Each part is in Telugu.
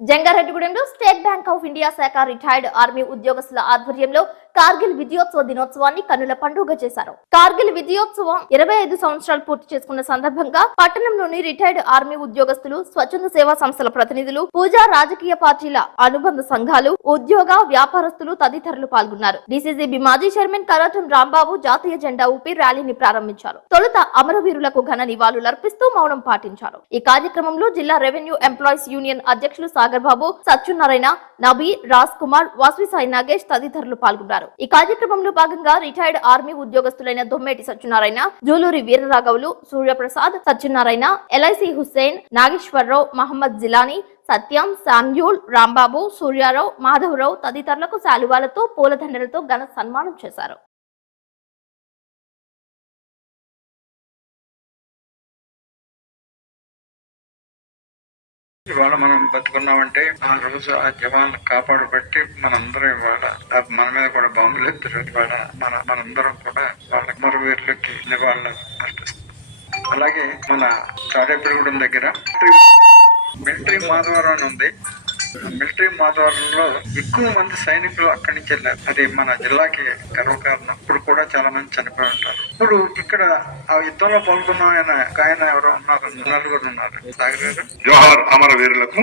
జంగారెడ్డిగూడెంలో స్టేట్ బ్యాంక్ ఆఫ్ ఇండియా శాఖ రిటైర్డ్ ఆర్మీ ఉద్యోగస్తుల ఆధ్వర్యంలో కార్గిల్ విజయోత్సవ దినోత్సవాన్ని కన్నుల పండుగ చేశారు. కార్గిల్ విజయోత్సవం 25 సంవత్సరాలు పూర్తి చేసుకున్న సందర్భంగా పట్టణంలోని రిటైర్డ్ ఆర్మీ ఉద్యోగస్తులు, స్వచ్ఛంద సేవా సంస్థల ప్రతినిధులు, పూజా రాజకీయ పార్టీల అనుబంధ సంఘాలు, ఉద్యోగ వ్యాపారస్తులు తదితరులు పాల్గొన్నారు. డీసీసీబీ మాజీ చైర్మన్ కరాటం రాంబాబు జాతీయ జెండా ఊపి ర్యాలీని ప్రారంభించారు. తొలుత అమరవీరులకు ఘన నివాళులర్పిస్తూ మౌనం పాటించారు. ఈ కార్యక్రమంలో జిల్లా రెవెన్యూ ఎంప్లాయీస్ యూనియన్ అధ్యక్షులు సాగర్ బాబు, సత్యనారాయణ, నబీ, రాజ్ కుమార్, వాస్వి సాయి నాగేష్ తదితరులు పాల్గొన్నారు. ఈ కార్యక్రమంలో భాగంగా రిటైర్డ్ ఆర్మీ ఉద్యోగస్తులైన దొమ్మేటి సత్యనారాయణ, జూలూరి వీరరాఘవులు, సూర్యప్రసాద్, సత్యనారాయణ, ఎల్ఐసి హుస్సేన్, నాగేశ్వరరావు, మహమ్మద్ జిలానీ, సత్యం, శామ్యూల్, రాంబాబు, సూర్యారావు, మాధవరావు తదితరులకు శాలువాలతో, పూలదండలతో ఘన సన్మానం చేశారు. ఇవాళ మనం బతుకున్నామంటే ఆ రోజు ఆ జవాన్ కాపాడబట్టి మనందరం ఇవాళ మన మీద కూడా బాంబులు ఎత్తారు. ఇవాళ మనందరం కూడా వాళ్ళ మరవీరులకి నివాళులు అర్పిస్తాం. అలాగే మన తాడేపల్లిగూడెం దగ్గర మిలిటరీ మాధవరం అని ఉంది. మిలిటరీ మాధవరంలో ఎక్కువ మంది సైనికులు అక్కడి నుంచి వెళ్ళారు. అది మన జిల్లాకి గర్వకారణం. ఇప్పుడు కూడా చాలా మంది చనిపోయి ఉంటారు. ఇప్పుడు ఇక్కడ ఆ యుద్ధంలో పాల్గొన్న ఆయన ఎవరో ఉన్నారు, నలుగురు ఉన్నారు. జోహార్ అమర వీరులకు.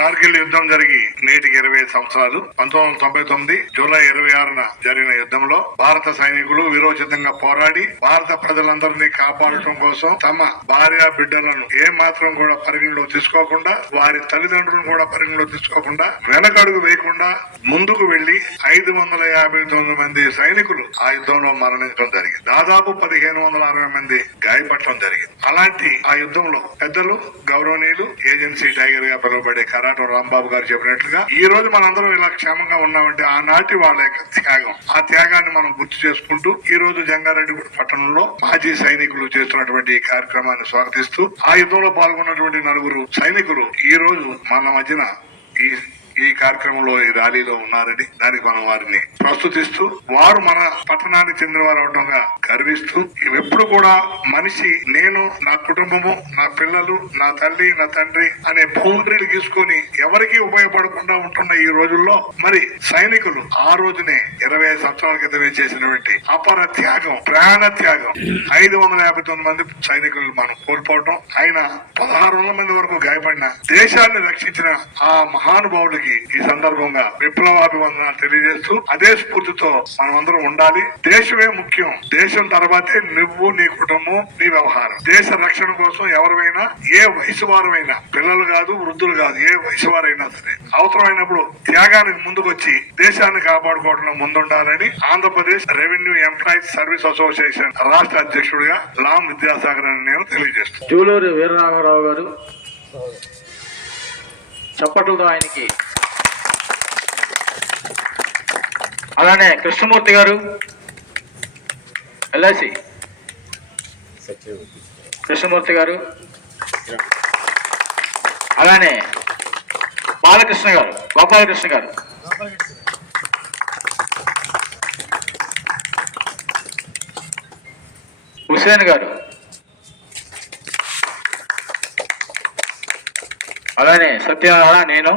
కార్గిల్ యుద్ధం జరిగి నేటికి 25 సంవత్సరాలు. 1999 జూలై 26న జరిగిన యుద్ధంలో భారత సైనికులు వీరోచితంగా పోరాడి భారత ప్రజలందరినీ కాపాడటం కోసం తమ భార్య బిడ్డలను ఏ మాత్రం కూడా పరిగణలో తీసుకోకుండా, వారి తల్లిదండ్రులు కూడా పరిగణలో తీసుకోకుండా, వెనకడుగు వేయకుండా ముందుకు వెళ్లి 559 మంది సైనికులు ఆ యుద్ధంలో మరణించడం జరిగింది. దాదాపు 1560 మంది గాయపడటం జరిగింది. అలాంటి ఆ యుద్ధంలో పెద్దలు, గౌరవనీయులు, ఏజెన్సీ టైగర్ గా పిలువబడే కరాటం రాంబాబు గారు చెప్పినట్లుగా ఈ రోజు మనందరం ఇలా క్షేమంగా ఉన్నామంటే ఆనాటి వాళ్ళ యొక్క త్యాగం. ఆ త్యాగాన్ని మనం గుర్తు చేసుకుంటూ ఈ రోజు జంగారెడ్డిగూడెం పట్టణంలో మాజీ సైనికులు చేస్తున్నటువంటి ఈ కార్యక్రమాన్ని స్వాగతిస్తూ ఆ యుద్ధంలో పాల్గొన్నటువంటి 9 సైనికులు ఈ రోజు మన మధ్యన ఈ కార్యక్రమంలో ఈ ర్యాలీలో ఉన్నారని, దానికి మనం వారిని ప్రస్తుతిస్తూ వారు మన పట్టణానికి చెందిన వారు అవడంగా గర్విస్తూ, ఎప్పుడు కూడా మనిషి నేను, నా కుటుంబము, నా పిల్లలు, నా తల్లి, నా తండ్రి అనే బౌండరీలు గీసుకొని ఎవరికి ఉపయోగపడకుండా ఉంటున్న ఈ రోజుల్లో మరి సైనికులు ఆ రోజునే 25 సంవత్సరాల క్రితమే చేసినటువంటి అపర త్యాగం, ప్రాణ త్యాగం, 559 మంది సైనికులు మనం కోల్పోవటం, ఆయన 1600 మంది వరకు గాయపడిన దేశాన్ని రక్షించిన ఆ మహానుభావుడికి ఈ సందర్భంగా విప్లవాభివందనాలు తెలియజేస్తూ అదే స్ఫూర్తితో మనమందరం ఉండాలి. దేశమే ముఖ్యం. దేశం తర్వాతే నువ్వు, నీ కుటుంబం, నీ వ్యవహారం. దేశ రక్షణ కోసం ఎవరైనా, ఏ వయసు వారైనా, పిల్లలు కాదు, వృద్ధులు కాదు, ఏ వయసు వారైనా సరే అవసరమైనప్పుడు త్యాగానికి ముందుకొచ్చి దేశాన్ని కాపాడుకోవడంలో ముందుండాలని Andhra Pradesh revenue employees service association రాష్ట్ర అధ్యక్షుడిగా లాం విద్యాసాగర్ అని నేను తెలియజేస్తాను. జూలూరి వీరరాఘవరావు గారు చప్పట్లతో ఆయనకి, అలానే కృష్ణమూర్తి గారు, ఎల్ఐసి కృష్ణమూర్తి గారు, అలానే బాలకృష్ణ గారు, గోపాలకృష్ణ గారు, హుసేన్ గారు, అలానే సత్యనారాయణ, నేను